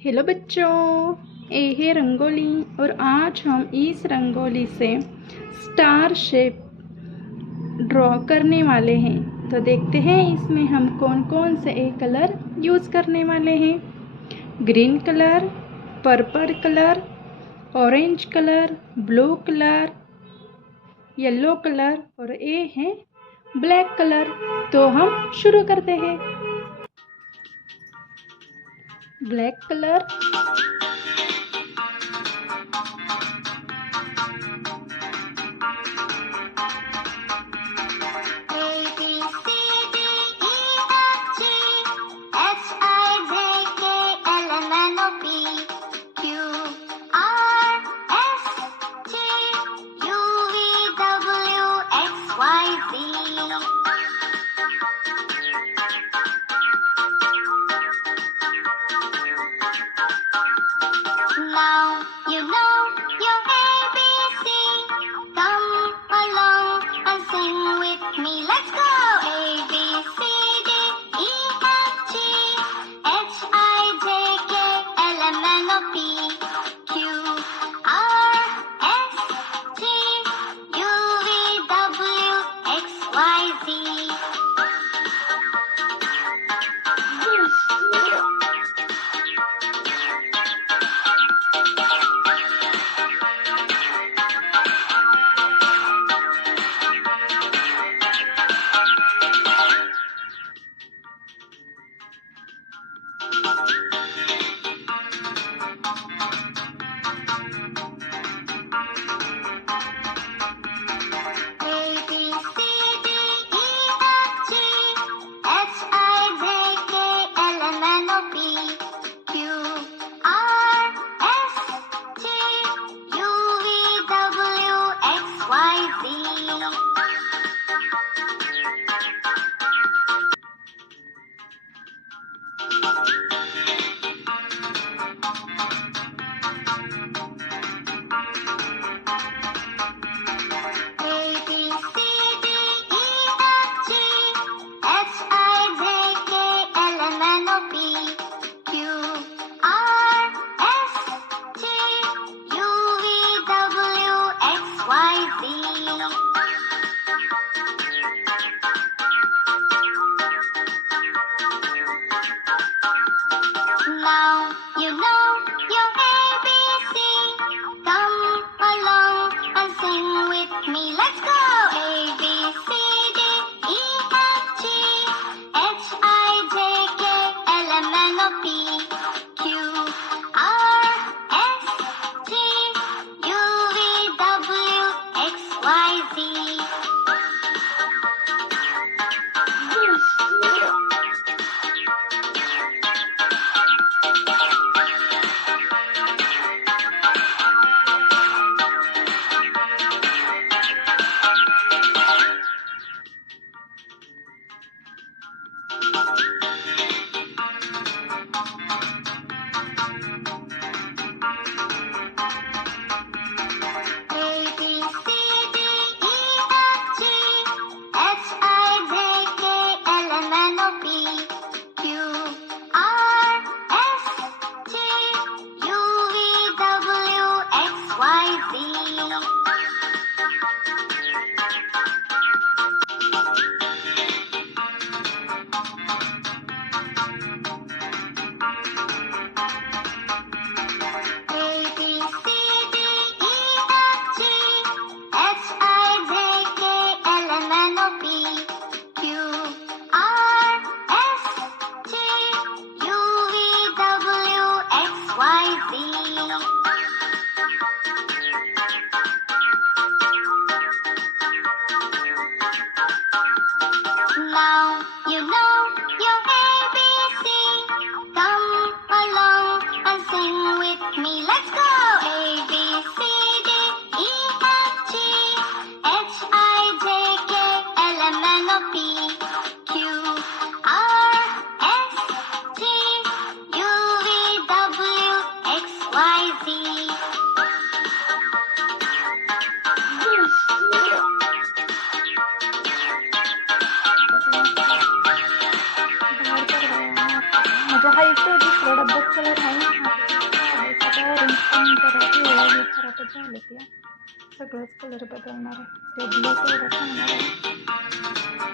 हेलो बच्चों, ये है रंगोली और आज हम इस रंगोली से स्टार शेप ड्रॉ करने वाले हैं। तो देखते हैं इसमें हम कौन कौन से कलर यूज़ करने वाले हैं। Green colour, purple colour, orange colour, blue colour, yellow colour और ये है ब्लैक कलर। तो हम शुरू करते हैं। Black colour, Now you know your ABC. Come along and sing with me. Let's go! A B C D E F G H I J K L M N O P Q R S T U V W X Y Z. Q दुसरा डब्यात कलर आहे आता ऑरेंज पण जरा पिवळा हे खराबच झाले ते सगळंच कलर बदलणार आहे. ते ब्लू तेवढा सांगणार आहे.